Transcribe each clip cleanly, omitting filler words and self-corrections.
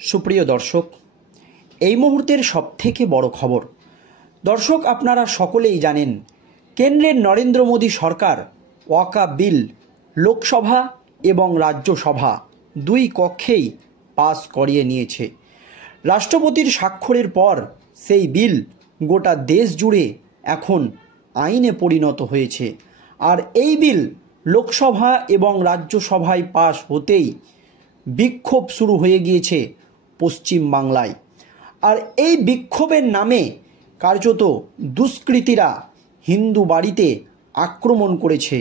সুপ্রিয় দর্শক, এই মুহূর্তের সবথেকে বড় খবর। দর্শক, আপনারা সকলেই জানেন কেন্দ্রের নরেন্দ্র মোদী সরকার ওয়াকফ বিল লোকসভা এবং রাজ্যসভা দুই কক্ষেই পাস করিয়ে নিয়েছে। রাষ্ট্রপতির স্বাক্ষরের পর সেই বিল গোটা দেশ জুড়ে এখন আইনে পরিণত হয়েছে। আর এই বিল লোকসভা এবং রাজ্যসভায় পাস হতেই বিক্ষোভ শুরু হয়ে গিয়েছে পশ্চিম বাংলায়। আর এই বিক্ষোভের নামে কার্যত দুষ্কৃতীরা হিন্দু বাড়িতে আক্রমণ করেছে,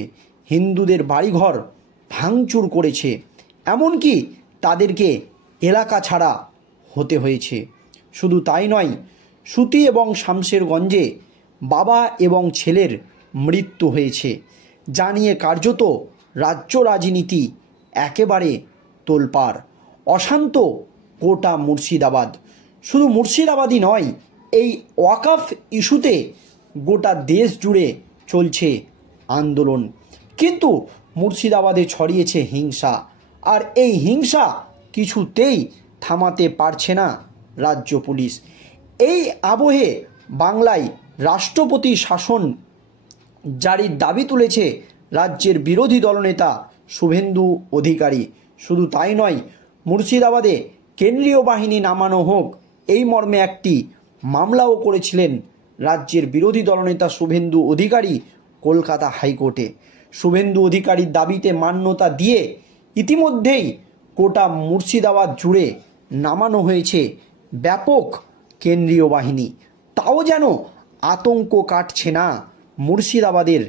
হিন্দুদের বাড়িঘর ভাঙচুর করেছে, এমনকি তাদেরকে এলাকা ছাড়া হতে হয়েছে। শুধু তাই নয়, সুতি এবং শামশেরগঞ্জে বাবা এবং ছেলের মৃত্যু হয়েছে, যা নিয়ে কার্যত রাজ্য রাজনীতি একেবারে তোলপাড়। অশান্ত গোটা মুর্শিদাবাদ। শুধু মুর্শিদাবাদই নয়, এই ওয়াকফ ইস্যুতে গোটা দেশ জুড়ে চলছে আন্দোলন। কিন্তু মুর্শিদাবাদে ছড়িয়েছে হিংসা, আর এই হিংসা কিছুতেই থামাতে পারছে না রাজ্য পুলিশ। এই আবহে বাংলায় রাষ্ট্রপতি শাসন জারির দাবি তুলেছে রাজ্যের বিরোধী দলনেতা শুভেন্দু অধিকারী। শুধু তাই নয়, মুর্শিদাবাদে কেন্দ্রীয় বাহিনী নামানো হোক, এই মর্মে একটি মামলাও করেছিলেন রাজ্যের বিরোধী দলনেতা শুভেন্দু অধিকারী কলকাতা হাইকোর্টে। শুভেন্দু অধিকারীর দাবিতে মান্যতা দিয়ে ইতিমধ্যেই গোটা মুর্শিদাবাদ জুড়ে নামানো হয়েছে ব্যাপক কেন্দ্রীয় বাহিনী। তাও যেন আতঙ্ক কাটছে না মুর্শিদাবাদের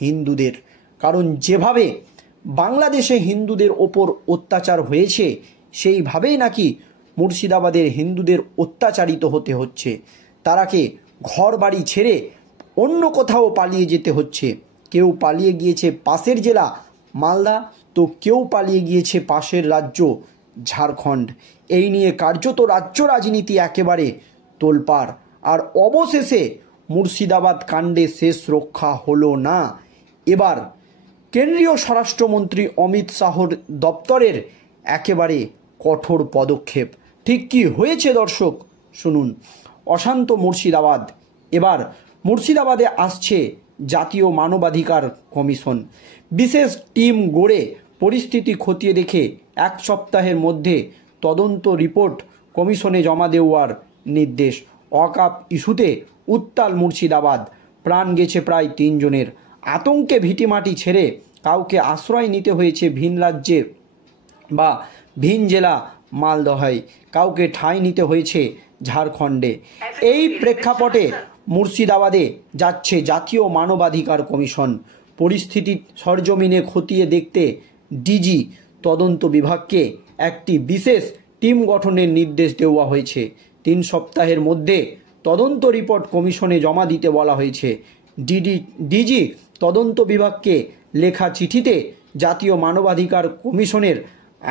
হিন্দুদের। কারণ যেভাবে বাংলাদেশে হিন্দুদের ওপর অত্যাচার হয়েছে, সেইভাবেই নাকি মুর্শিদাবাদের হিন্দুদের অত্যাচারিত হতে হচ্ছে। তারাকে ঘর বাড়ি ছেড়ে অন্য কোথাও পালিয়ে যেতে হচ্ছে। কেউ পালিয়ে গিয়েছে পাশের জেলা মালদা, তো কেউ পালিয়ে গিয়েছে পাশের রাজ্য ঝাড়খণ্ড। এই নিয়ে কার্যত রাজ্য রাজনীতি একেবারে তোলপাড়। আর অবশেষে মুর্শিদাবাদ কাণ্ডে শেষ রক্ষা হলো না। এবার কেন্দ্রীয় স্বরাষ্ট্রমন্ত্রী অমিত শাহর দপ্তরের একেবারে কঠোর পদক্ষেপ। ঠিক কি হয়েছে দর্শক শুনুন। অশান্ত মুর্শিদাবাদ। এবার মুর্শিদাবাদে আসছে জাতীয় মানবাধিকার কমিশন। বিশেষ টিম গড়ে পরিস্থিতি খতিয়ে দেখে এক সপ্তাহের মধ্যে তদন্ত রিপোর্ট কমিশনে জমা দেওয়ার নির্দেশ। ওয়াকফ ইস্যুতে উত্তাল মুর্শিদাবাদ। প্রাণ গেছে প্রায় 3 জনের। আতঙ্কে ভিটিমাটি ছেড়ে কাউকে আশ্রয় নিতে হয়েছে ভিন রাজ্যে বা ভিন জেলা মালদহে, কাউকে ঠাঁই নিতে হয়েছে ঝাড়খণ্ডে। এই প্রেক্ষাপটে মুর্শিদাবাদে যাচ্ছে জাতীয় মানবাধিকার কমিশন। পরিস্থিতি সরজমিনে খতিয়ে দেখতে ডিজি তদন্ত বিভাগকে একটি বিশেষ টিম গঠনের নির্দেশ দেওয়া হয়েছে। 3 সপ্তাহের মধ্যে তদন্ত রিপোর্ট কমিশনে জমা দিতে বলা হয়েছে। ডিজি তদন্ত বিভাগকে লেখা চিঠিতে জাতীয় মানবাধিকার কমিশনের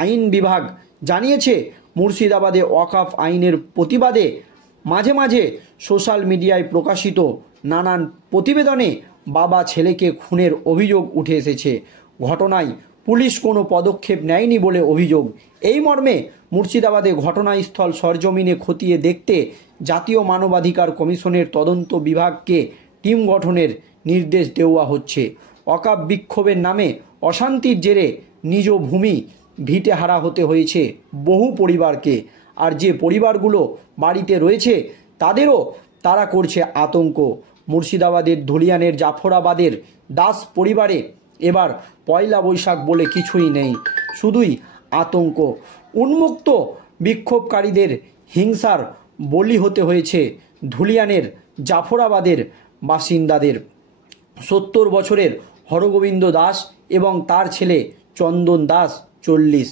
আইন বিভাগ জানিয়েছে, মুর্শিদাবাদে ওয়াকফ আইনের প্রতিবাদে মাঝে মাঝে সোশ্যাল মিডিয়ায় প্রকাশিত নানান প্রতিবেদনে বাবা ছেলেকে খুনের অভিযোগ উঠে এসেছে। ঘটনায় পুলিশ কোনো পদক্ষেপ নেয়নি বলে অভিযোগ। এই মর্মে মুর্শিদাবাদে ঘটনাস্থল সরজমিনে খতিয়ে দেখতে জাতীয় মানবাধিকার কমিশনের তদন্ত বিভাগকে টিম গঠনের নির্দেশ দেওয়া হচ্ছে। ওয়াকফ বিক্ষোভের নামে অশান্তির জেরে নিজ ভূমি ভিটেহারা হতে হয়েছে বহু পরিবারকে। আর যে পরিবারগুলো বাড়িতে রয়েছে তাদেরও তারা করছে আতঙ্ক। মুর্শিদাবাদের ধুলিয়ানের জাফরাবাদের দাস পরিবারে এবার পয়লা বৈশাখ বলে কিছুই নেই, শুধুই আতঙ্ক। উন্মুক্ত বিক্ষোভকারীদের হিংসার বলি হতে হয়েছে ধুলিয়ানের জাফরাবাদের বাসিন্দাদের। 70 বছরের হরগোবিন্দ দাস এবং তার ছেলে চন্দন দাস 40।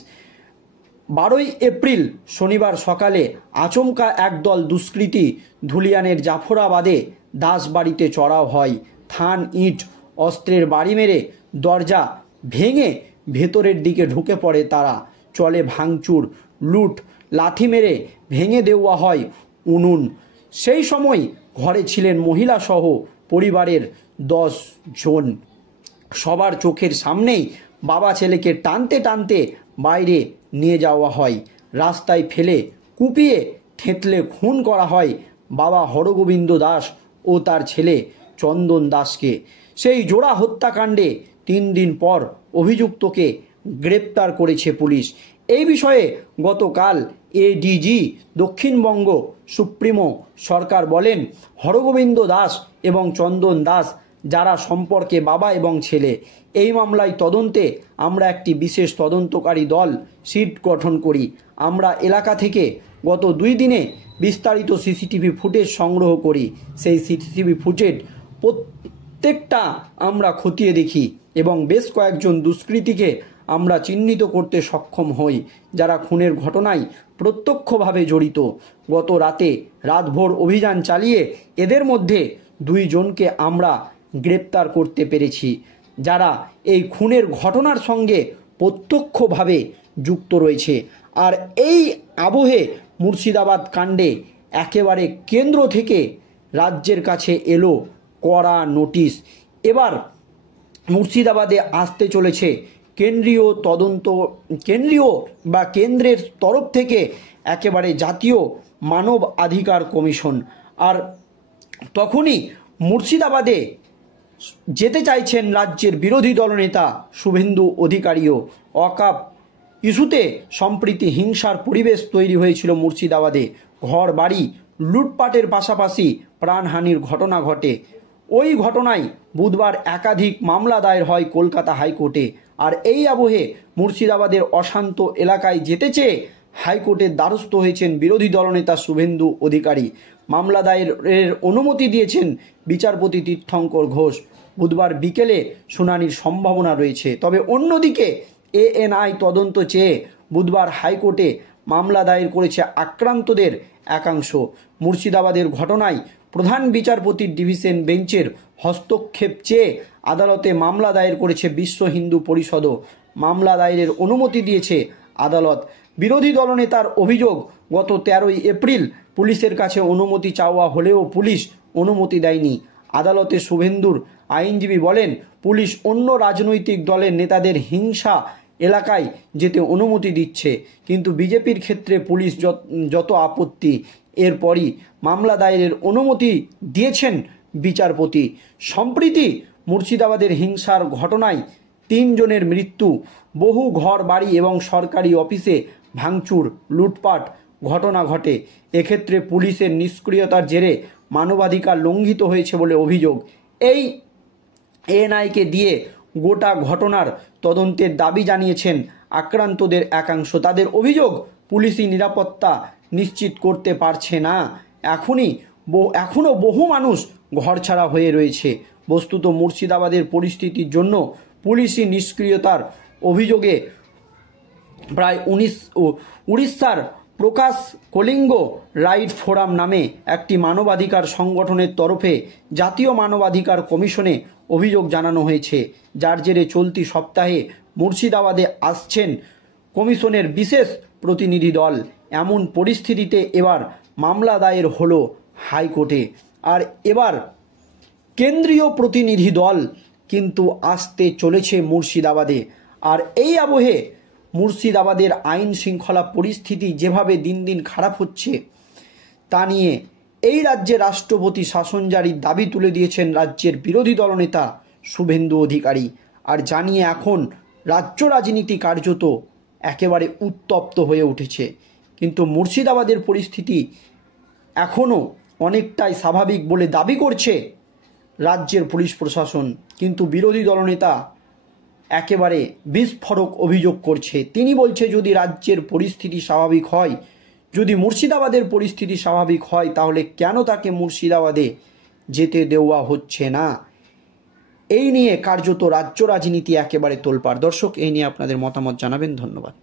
12ই এপ্রিল শনিবার সকালে আচমকা একদল দুষ্কৃতী ধুলিয়ানের জাফরাবাদে দাস বাড়িতে চড়াও হয়। থান, ইট, অস্ত্রের বাড়ি মেরে দরজা ভেঙে ভেতরের দিকে ঢুকে পড়ে তারা। চলে ভাঙচুর, লুট, লাথি মেরে ভেঙে দেওয়া হয় উনুন। সেই সময় ঘরে ছিলেন মহিলাসহ পরিবারের 10 জন। সবার চোখের সামনেই বাবা ছেলেকে টানতে টানতে বাইরে নিয়ে যাওয়া হয়, রাস্তায় ফেলে কুপিয়ে থেঁতলে খুন করা হয় বাবা হরগোবিন্দ দাস ও তার ছেলে চন্দন দাসকে। সেই জোড়া হত্যাকাণ্ডে 3 দিন পর অভিযুক্তকে গ্রেপ্তার করেছে পুলিশ। এই বিষয়ে গতকাল এডিজি দক্ষিণবঙ্গ সুপ্রিমো সরকার বলেন, হরগোবিন্দ দাস এবং চন্দন দাস যারা সম্পর্কে বাবা এবং ছেলে, এই মামলায় তদন্তে আমরা একটি বিশেষ তদন্তকারী দল সিট গঠন করি। আমরা এলাকা থেকে গত 2 দিনে বিস্তারিত সিসিটিভি ফুটেজ সংগ্রহ করি। সেই সিসিটিভি ফুটেজ প্রত্যেকটা আমরা খতিয়ে দেখি এবং বেশ কয়েকজন দুষ্কৃতীকে আমরা চিহ্নিত করতে সক্ষম হই যারা খুনের ঘটনায় প্রত্যক্ষভাবে জড়িত। গত রাতভর অভিযান চালিয়ে এদের মধ্যে 2 জনকে আমরা গ্রেপ্তার করতে পেরেছি যারা এই খুনের ঘটনার সঙ্গে প্রত্যক্ষভাবে যুক্ত রয়েছে। আর এই আবহে মুর্শিদাবাদ কাণ্ডে একেবারে কেন্দ্র থেকে রাজ্যের কাছে এলো কড়া নোটিশ। এবার মুর্শিদাবাদে আসতে চলেছে কেন্দ্রের তরফ থেকে একেবারে জাতীয় মানব অধিকার কমিশন। আর তখনই মুর্শিদাবাদে যেতে চাইছেন রাজ্যের বিরোধী দলনেতা শুভেন্দু অধিকারীও। ওয়াকফ ইস্যুতে সম্প্রতি হিংসার পরিবেশ তৈরি হয়েছিল মুর্শিদাবাদে। ঘর বাড়ি লুটপাটের পাশাপাশি প্রাণহানির ঘটনা ঘটে। ওই ঘটনায় বুধবার একাধিক মামলা দায়ের হয় কলকাতা হাইকোর্টে। আর এই আবহে মুর্শিদাবাদের অশান্ত এলাকায় যেতে চেয়ে হাইকোর্টের দ্বারস্থ হয়েছেন বিরোধী দলনেতা শুভেন্দু অধিকারী। মামলা দায়েরের অনুমতি দিয়েছেন বিচারপতি তীর্থঙ্কর ঘোষ। বুধবার বিকেলে শুনানির সম্ভাবনা রয়েছে। তবে অন্যদিকে এএনআই তদন্ত চেয়ে বুধবার হাইকোর্টে মামলা দায়ের করেছে আক্রান্তদের একাংশ। মুর্শিদাবাদের ঘটনায় প্রধান বিচারপতির ডিভিশন বেঞ্চের হস্তক্ষেপ চেয়ে আদালতে মামলা দায়ের করেছে বিশ্ব হিন্দু পরিষদও। মামলা দায়েরের অনুমতি দিয়েছে আদালত। বিরোধী দলনেতার অভিযোগ, গত 13 এপ্রিল পুলিশের কাছে অনুমতি চাওয়া হলেও পুলিশ অনুমতি দেয়নি। আদালতে শুভেন্দুর আইনজীবী বলেন, পুলিশ অন্য রাজনৈতিক দলের নেতাদের হিংসা এলাকায় যেতে অনুমতি দিচ্ছে, কিন্তু বিজেপির ক্ষেত্রে পুলিশ যত আপত্তি। এরপরই মামলা দায়েরের অনুমতি দিয়েছেন বিচারপতি। সম্প্রতি মুর্শিদাবাদের হিংসার ঘটনায় 3 জনের মৃত্যু, বহু ঘর বাড়ি এবং সরকারি অফিসে ভাঙচুর, লুটপাট ঘটনা ঘটে। এক্ষেত্রে পুলিশের নিষ্ক্রিয়তার জেরে মানবাধিকার লঙ্ঘিত হয়েছে বলে অভিযোগ। এই এএনআইকে দিয়ে গোটা ঘটনার তদন্তের দাবি জানিয়েছেন আক্রান্তদের একাংশ। তাদের অভিযোগ, পুলিশি নিরাপত্তা নিশ্চিত করতে পারছে না। এখনও বহু মানুষ ঘরছাড়া হয়ে রয়েছে। বস্তুত মুর্শিদাবাদের পরিস্থিতির জন্য পুলিশি নিষ্ক্রিয়তার অভিযোগে প্রায় উড়িষ্যার প্রকাশ কলিঙ্গ রাইট ফোরাম নামে একটি মানবাধিকার সংগঠনের তরফে জাতীয় মানবাধিকার কমিশনে অভিযোগ জানানো হয়েছে, যার জেরে চলতি সপ্তাহে মুর্শিদাবাদে আসছেন কমিশনের বিশেষ প্রতিনিধি দল। এমন পরিস্থিতিতে এবার মামলা দায়ের হলো হাইকোর্টে। আর এবার কেন্দ্রীয় প্রতিনিধি দল কিন্তু আসতে চলেছে মুর্শিদাবাদে। আর এই আবহে মুর্শিদাবাদের আইন শৃঙ্খলা পরিস্থিতি যেভাবে দিন দিন খারাপ হচ্ছে তা নিয়ে এই রাজ্যে রাষ্ট্রপতি শাসন জারির দাবি তুলে দিয়েছেন রাজ্যের বিরোধী দলনেতা শুভেন্দু অধিকারী। আর জানিয়ে এখন রাজ্য রাজনীতি কার্যত একেবারে উত্তপ্ত হয়ে উঠেছে। কিন্তু মুর্শিদাবাদের পরিস্থিতি এখনও অনেকটাই স্বাভাবিক বলে দাবি করছে রাজ্যের পুলিশ প্রশাসন, কিন্তু বিরোধী দলনেতা একেবারে বিস্ফোরক অভিযোগ করছে। তিনি বলছে, যদি রাজ্যের পরিস্থিতি স্বাভাবিক হয়, যদি মুর্শিদাবাদের পরিস্থিতি স্বাভাবিক হয়, তাহলে কেন তাকে মুর্শিদাবাদে যেতে দেওয়া হচ্ছে না? এই নিয়ে কার্যত রাজ্য রাজনীতি একেবারে তোলপাড়। দর্শক, এই নিয়ে আপনাদের মতামত জানাবেন। ধন্যবাদ।